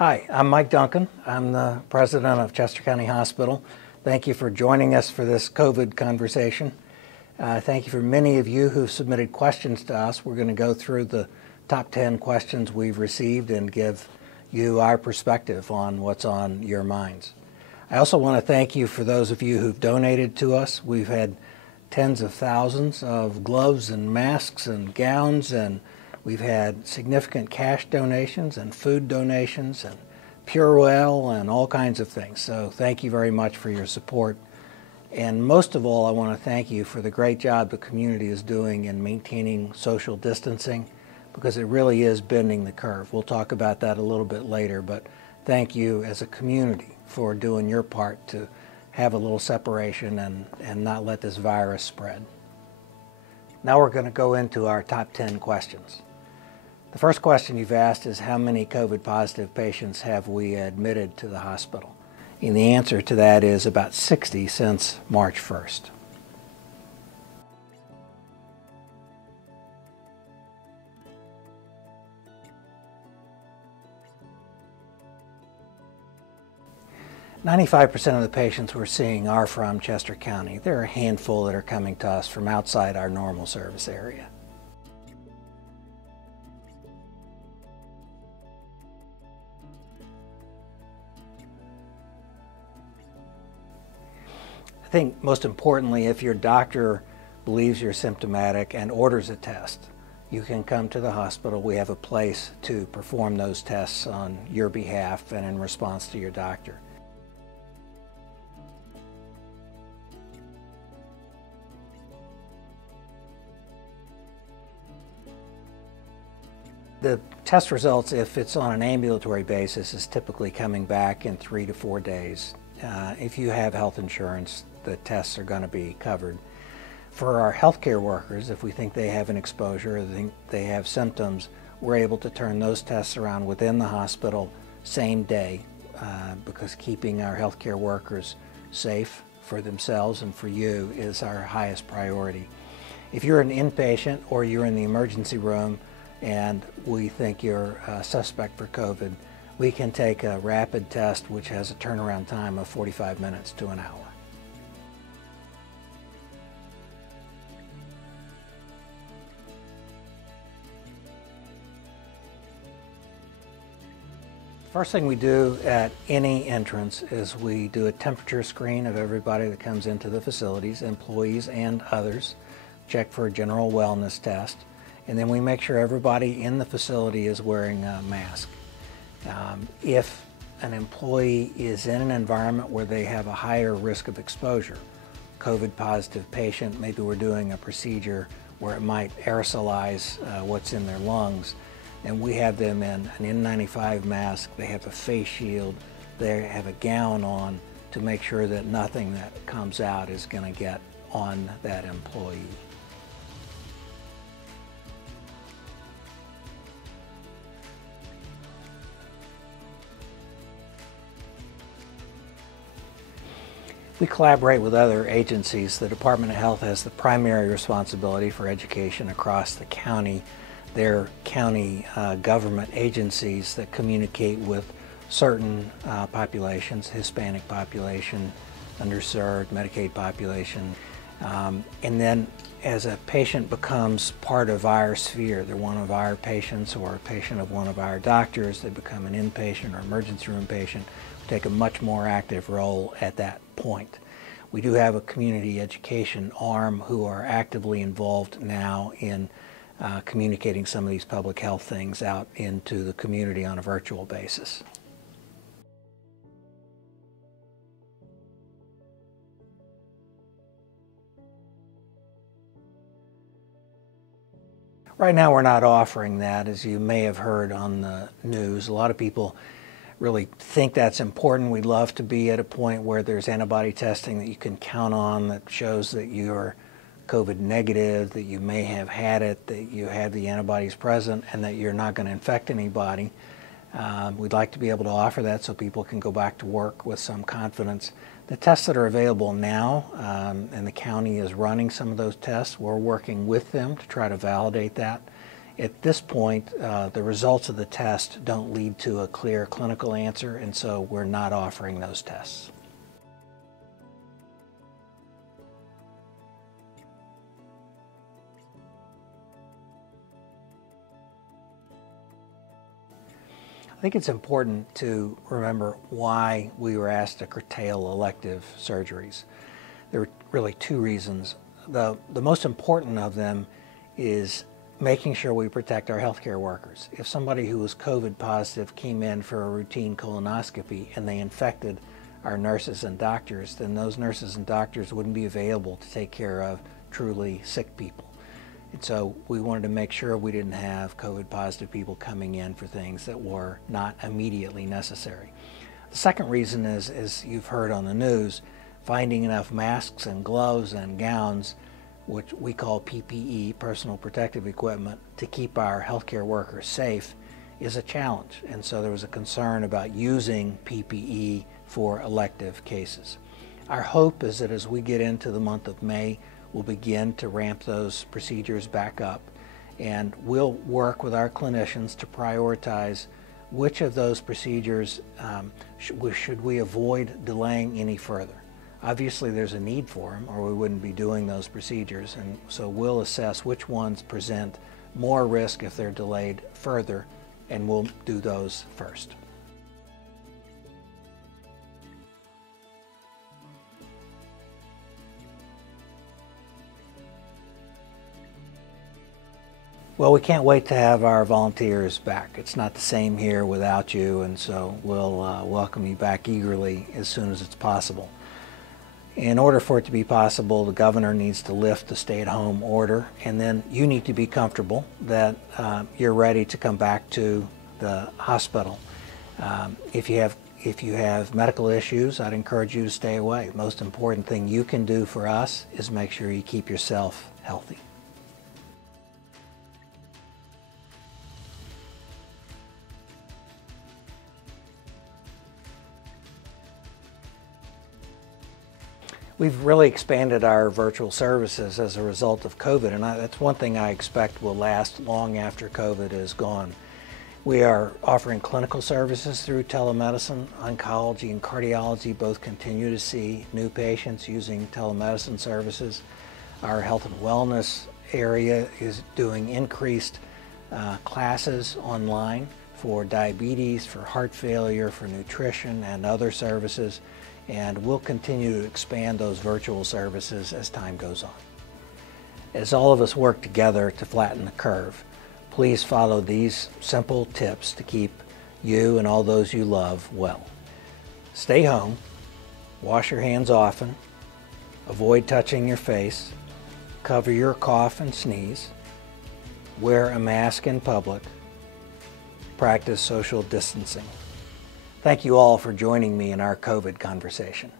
Hi, I'm Mike Duncan. I'm the president of Chester County Hospital. Thank you for joining us for this COVID conversation. Thank you for many of you who've submitted questions to us. We're going to go through the top 10 questions we've received and give you our perspective on what's on your minds. I also want to thank you for those of you who've donated to us. We've had tens of thousands of gloves and masks and gowns, and we've had significant cash donations and food donations and Purell and all kinds of things. So thank you very much for your support. And most of all, I want to thank you for the great job the community is doing in maintaining social distancing, because it really is bending the curve. We'll talk about that a little bit later, but thank you as a community for doing your part to have a little separation and not let this virus spread. Now we're going to go into our top 10 questions. The first question you've asked is, how many COVID positive patients have we admitted to the hospital? And the answer to that is about 60 since March 1st. "95% of the patients we're seeing are from Chester County. There are a handful that are coming to us from outside our normal service area. I think most importantly, if your doctor believes you're symptomatic and orders a test, you can come to the hospital. We have a place to perform those tests on your behalf and in response to your doctor. The test results, if it's on an ambulatory basis, is typically coming back in 3 to 4 days. If you have health insurance, the tests are going to be covered. For our healthcare workers, if we think they have an exposure or think they have symptoms, we're able to turn those tests around within the hospital same day, because keeping our healthcare workers safe for themselves and for you is our highest priority. If you're an inpatient or you're in the emergency room and we think you're a suspect for COVID, we can take a rapid test which has a turnaround time of 45 minutes to an hour. First thing we do at any entrance is we do a temperature screen of everybody that comes into the facilities, employees and others, check for a general wellness test, and then we make sure everybody in the facility is wearing a mask. If an employee is in an environment where they have a higher risk of exposure, COVID positive patient, maybe we're doing a procedure where it might aerosolize what's in their lungs, and we have them in an N95 mask, they have a face shield, they have a gown on to make sure that nothing that comes out is going to get on that employee. We collaborate with other agencies. The Department of Health has the primary responsibility for education across the county. They're county government agencies that communicate with certain populations, Hispanic population, underserved, Medicaid population. And then as a patient becomes part of our sphere, they're one of our patients or a patient of one of our doctors, they become an inpatient or emergency room patient, we take a much more active role at that point. We do have a community education arm who are actively involved now in communicating some of these public health things out into the community on a virtual basis. Right now we're not offering that, as you may have heard on the news. A lot of people really think that's important. We'd love to be at a point where there's antibody testing that you can count on that shows that you're COVID negative, that you may have had it, that you have the antibodies present, and that you're not going to infect anybody. We'd like to be able to offer that so people can go back to work with some confidence. The tests that are available now, and the county is running some of those tests, we're working with them to try to validate that. At this point, the results of the test don't lead to a clear clinical answer, and so we're not offering those tests. I think it's important to remember why we were asked to curtail elective surgeries. There are really two reasons. The most important of them is making sure we protect our healthcare workers. If somebody who was COVID positive came in for a routine colonoscopy and they infected our nurses and doctors, then those nurses and doctors wouldn't be available to take care of truly sick people. And so we wanted to make sure we didn't have COVID positive people coming in for things that were not immediately necessary. The second reason is, as you've heard on the news, finding enough masks and gloves and gowns, which we call PPE, personal protective equipment, to keep our healthcare workers safe is a challenge. And so there was a concern about using PPE for elective cases. Our hope is that as we get into the month of May, we'll begin to ramp those procedures back up, and we'll work with our clinicians to prioritize which of those procedures should we avoid delaying any further. Obviously there's a need for them or we wouldn't be doing those procedures, and so we'll assess which ones present more risk if they're delayed further, and we'll do those first. Well, we can't wait to have our volunteers back. It's not the same here without you, and so we'll welcome you back eagerly as soon as it's possible. In order for it to be possible, the governor needs to lift the stay-at-home order, and then you need to be comfortable that you're ready to come back to the hospital. If you have medical issues, I'd encourage you to stay away. The most important thing you can do for us is make sure you keep yourself healthy. We've really expanded our virtual services as a result of COVID, and that's one thing I expect will last long after COVID is gone. We are offering clinical services through telemedicine. Oncology and cardiology both continue to see new patients using telemedicine services. Our health and wellness area is doing increased classes online for diabetes, for heart failure, for nutrition, and other services. And we'll continue to expand those virtual services as time goes on. As all of us work together to flatten the curve, please follow these simple tips to keep you and all those you love well. Stay home, wash your hands often, avoid touching your face, cover your cough and sneeze, wear a mask in public, practice social distancing. Thank you all for joining me in our COVID conversation.